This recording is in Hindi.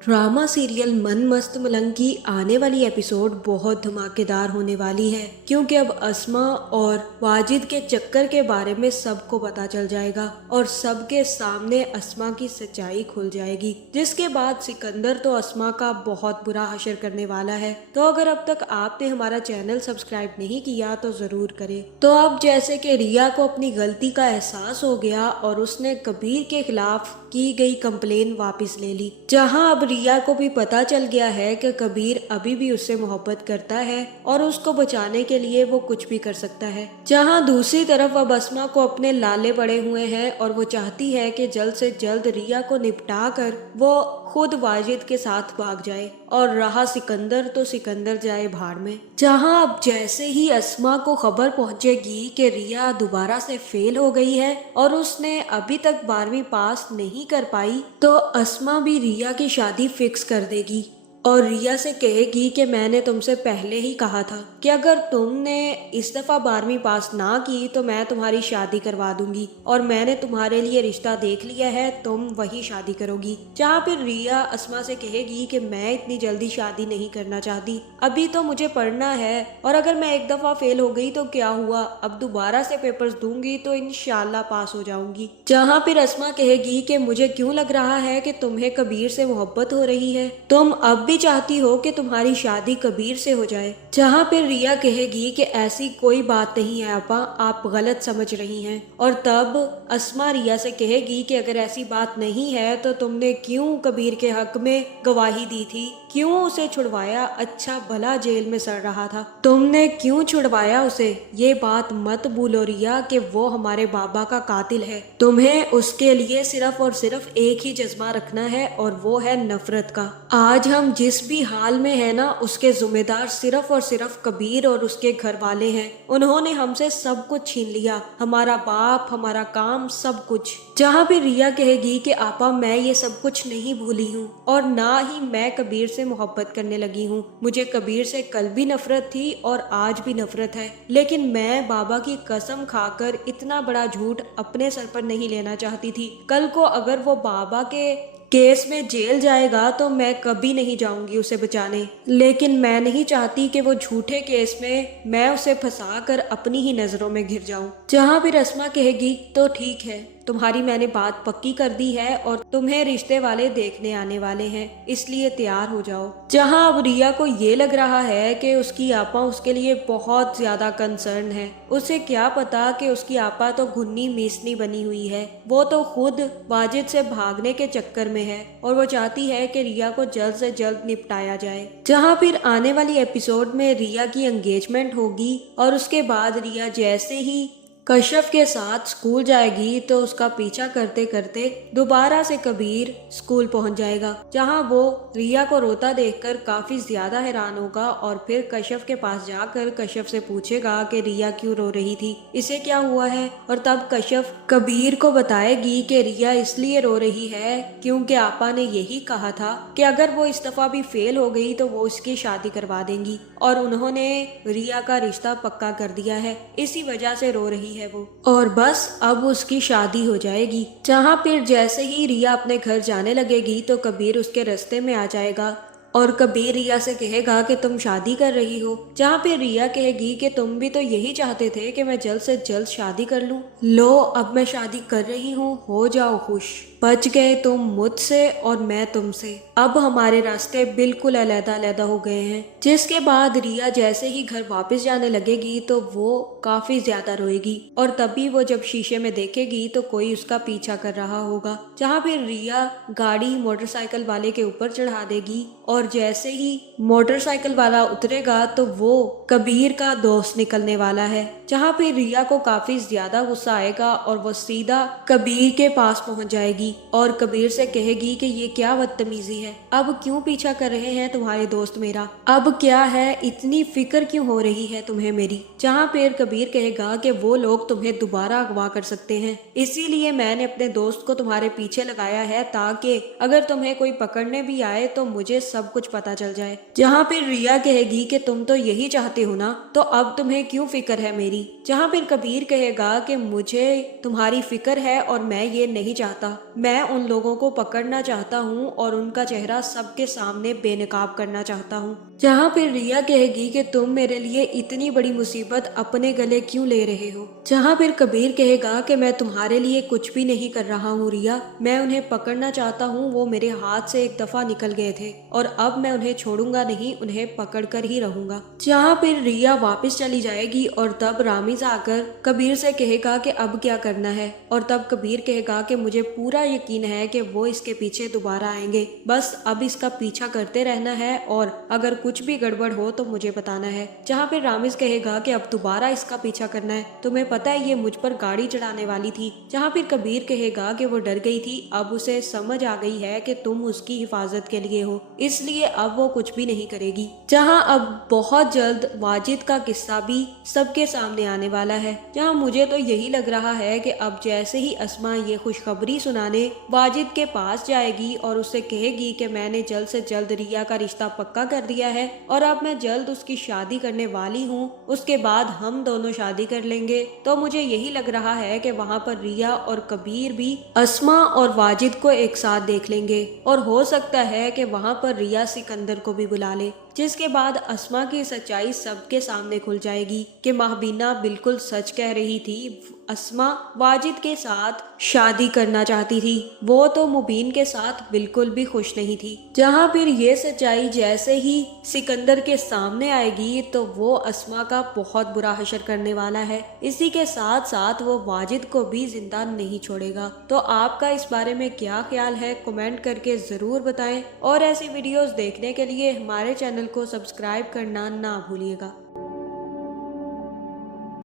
ड्रामा सीरियल मन मस्त मलंग की आने वाली एपिसोड बहुत धमाकेदार होने वाली है, क्योंकि अब अस्मा और वाजिद के चक्कर के बारे में सबको पता चल जाएगा और सबके सामने अस्मा की सच्चाई खुल जाएगी, जिसके बाद सिकंदर तो अस्मा का बहुत बुरा हशर करने वाला है। तो अगर अब तक आपने हमारा चैनल सब्सक्राइब नहीं किया तो जरूर करें। तो अब जैसे कि रिया को अपनी गलती का एहसास हो गया और उसने कबीर के खिलाफ की गई कंप्लेन वापस ले ली, जहां अब रिया को भी पता चल गया है कि कबीर अभी भी उससे मोहब्बत करता है और उसको बचाने के लिए वो कुछ भी कर सकता है। जहां दूसरी तरफ अब अस्मा को अपने लाले पड़े हुए हैं और वो चाहती है कि जल्द से जल्द रिया को निपटा कर वो खुद वाजिद के साथ भाग जाए, और रहा सिकंदर तो सिकंदर जाए भाड़ में। जहां अब जैसे ही अस्मा को खबर पहुंचेगी कि रिया दोबारा से फेल हो गई है और उसने अभी तक 12वीं पास नहीं कर पाई, तो अस्मा भी रिया की शादी फिक्स कर देगी और रिया से कहेगी कि मैंने तुमसे पहले ही कहा था कि अगर तुमने इस दफा 12वीं पास ना की तो मैं तुम्हारी शादी करवा दूंगी, और मैंने तुम्हारे लिए रिश्ता देख लिया है, तुम वही शादी करोगी। जहाँ फिर रिया अस्मा से कहेगी कि मैं इतनी जल्दी शादी नहीं करना चाहती, अभी तो मुझे पढ़ना है, और अगर मैं एक दफा फेल हो गई तो क्या हुआ, अब दोबारा से पेपर्स दूंगी तो इंशाल्लाह पास हो जाऊंगी। जहाँ फिर अस्मा कहेगी कि मुझे क्यों लग रहा है कि तुम्हें कबीर से मोहब्बत हो रही है, तुम अब भी चाहती हो कि तुम्हारी शादी कबीर से हो जाए। जहाँ फिर रिया कहेगी कि ऐसी कोई बात नहीं है आपा, आप गलत समझ रही हैं, और तब अस्मा रिया से कहेगी कि अगर ऐसी बात नहीं है तो तुमने क्यों कबीर के हक में गवाही दी थी, क्यों उसे छुड़वाया, अच्छा भला जेल में सड़ रहा था, तुमने क्यों छुड़वाया उसे। ये बात मत भूलो रिया कि वो हमारे बाबा का कातिल है, तुम्हें उसके लिए सिर्फ और सिर्फ एक ही जज्बा रखना है और वो है नफरत का। आज हम जिस भी हाल में है ना, उसके जिम्मेदार सिर्फ और सिर्फ कबीर और उसके घर वाले हैं। उन्होंने हमसे सब कुछ छीन लिया, हमारा बाप, हमारा काम, सब कुछ। जहाँ भी रिया कहेगी कि आपा मैं ये सब कुछ नहीं भूली हूँ और ना ही मैं कबीर से मोहब्बत करने लगी हूँ, मुझे कबीर से कल भी नफरत थी और आज भी नफरत है, लेकिन मैं बाबा की कसम खाकर इतना बड़ा झूठ अपने सर पर नहीं लेना चाहती थी। कल को अगर वो बाबा के केस में जेल जाएगा तो मैं कभी नहीं जाऊंगी उसे बचाने, लेकिन मैं नहीं चाहती कि वो झूठे केस में मैं उसे फंसा कर अपनी ही नजरों में घिर जाऊं। जहां भी रस्मा कहेगी तो ठीक है, तुम्हारी मैंने बात पक्की कर दी है और तुम्हें रिश्ते वाले देखने आने वाले हैं, इसलिए तैयार हो जाओ। जहां अब रिया को ये लग रहा है कि उसकी आपा उसके लिए बहुत ज्यादा कंसर्न है, उसे क्या पता कि उसकी आपा तो घुन्नी मीसनी बनी हुई है, वो तो खुद वाजिद से भागने के चक्कर में है और वो चाहती है कि रिया को जल्द से जल्द निपटाया जाए। जहां फिर आने वाली एपिसोड में रिया की एंगेजमेंट होगी और उसके बाद रिया जैसे ही कश्यप के साथ स्कूल जाएगी तो उसका पीछा करते करते दोबारा से कबीर स्कूल पहुंच जाएगा, जहां वो रिया को रोता देखकर काफी ज्यादा हैरान होगा और फिर कश्यप के पास जाकर कश्यप से पूछेगा कि रिया क्यों रो रही थी, इसे क्या हुआ है, और तब कश्यप कबीर को बताएगी कि रिया इसलिए रो रही है क्योंकि आपा ने यही कहा था कि अगर वो इस दफा भी फेल हो गई तो वो इसकी शादी करवा देंगी, और उन्होंने रिया का रिश्ता पक्का कर दिया है, इसी वजह से रो रही है वो, और बस अब उसकी शादी हो जाएगी। जहाँ फिर जैसे ही रिया अपने घर जाने लगेगी तो कबीर उसके रास्ते में आ जाएगा और कबीर रिया से कहेगा कि तुम शादी कर रही हो। जहाँ पे रिया कहेगी कि तुम भी तो यही चाहते थे कि मैं जल्द से जल्द शादी कर लूं, लो अब मैं शादी कर रही हूँ, हो जाओ खुश, बच गए तुम मुझसे और मैं तुमसे, अब हमारे रास्ते बिल्कुल अलग अलग हो गए हैं। जिसके बाद रिया जैसे ही घर वापस जाने लगेगी तो वो काफी ज्यादा रोएगी, और तभी वो जब शीशे में देखेगी तो कोई उसका पीछा कर रहा होगा। जहाँ फिर रिया गाड़ी मोटरसाइकिल वाले के ऊपर चढ़ा देगी और जैसे ही मोटरसाइकिल वाला उतरेगा तो वो कबीर का दोस्त निकलने वाला है। जहाँ पे रिया को काफी ज्यादा गुस्सा आएगा और वो सीधा कबीर के पास पहुंच जाएगी और कबीर से कहेगी कि ये क्या बदतमीजी है, अब क्यों पीछा कर रहे हैं तुम्हारे दोस्त मेरा, अब क्या है, इतनी फिक्र क्यों हो रही है तुम्हें मेरी। जहाँ फिर कबीर कहेगा कि वो लोग तुम्हें दोबारा अगवा कर सकते हैं, इसीलिए मैंने अपने दोस्त को तुम्हारे पीछे लगाया है ताकि अगर तुम्हें कोई पकड़ने भी आए तो मुझे सब सब कुछ पता चल जाए। जहाँ फिर रिया कहेगी कि तुम तो यही चाहते हो ना, तो अब तुम्हें क्यों फिक्र है मेरी। जहाँ फिर कबीर कहेगा कि मुझे तुम्हारी फिक्र है और मैं ये नहीं चाहता, मैं उन लोगों को पकड़ना चाहता हूँ और उनका चेहरा सबके सामने बेनकाब करना चाहता हूँ। जहाँ फिर रिया कहेगी कि तुम मेरे लिए इतनी बड़ी मुसीबत अपने गले क्यों ले रहे हो। जहाँ फिर कबीर कहेगा कि मैं तुम्हारे लिए कुछ भी नहीं कर रहा हूँ रिया, मैं उन्हें पकड़ना चाहता हूँ, वो मेरे हाथ से एक दफा निकल गए थे और अब मैं उन्हें छोड़ूंगा नहीं, उन्हें पकड़ कर ही रहूंगा। जहाँ फिर रिया वापस चली जाएगी और तब रामीज आकर कबीर से कहेगा कि अब क्या करना है, और तब कबीर कहेगा कि मुझे पूरा यकीन है कि वो इसके पीछे दोबारा आएंगे, बस अब इसका पीछा करते रहना है और अगर कुछ भी गड़बड़ हो तो मुझे बताना है। जहाँ फिर रामीज कहेगा कि अब दोबारा इसका पीछा करना है, तुम्हें पता है ये मुझ पर गाड़ी चढ़ाने वाली थी। जहाँ फिर कबीर कहेगा कि वो डर गई थी, अब उसे समझ आ गई है कि तुम उसकी हिफाजत के लिए हो, इसलिए अब वो कुछ भी नहीं करेगी। जहाँ अब बहुत जल्द वाजिद का किस्सा भी सबके सामने आने वाला है। जहाँ मुझे तो यही लग रहा है कि अब जैसे ही अस्मा ये खुशखबरी सुनाने वाजिद के पास जाएगी और उससे कहेगी कि मैंने जल्द से जल्द रिया का रिश्ता पक्का कर दिया है और अब मैं जल्द उसकी शादी करने वाली हूँ, उसके बाद हम दोनों शादी कर लेंगे, तो मुझे यही लग रहा है कि वहाँ पर रिया और कबीर भी अस्मा और वाजिद को एक साथ देख लेंगे और हो सकता है कि वहाँ पर रिया सिकंदर को भी बुला ले, जिसके बाद अस्मा की सच्चाई सबके सामने खुल जाएगी कि महबीना बिल्कुल सच कह रही थी। अस्मा वाजिद के साथ शादी करना चाहती थी, वो तो मुबीन के साथ बिल्कुल भी खुश नहीं थी। जहाँ फिर ये सच्चाई जैसे ही सिकंदर के सामने आएगी तो वो अस्मा का बहुत बुरा हशर करने वाला है। इसी के साथ साथ वो वाजिद को भी जिंदा नहीं छोड़ेगा। तो आपका इस बारे में क्या ख्याल है, कमेंट करके जरूर बताएं और ऐसी वीडियोस देखने के लिए हमारे चैनल को सब्सक्राइब करना ना भूलिएगा।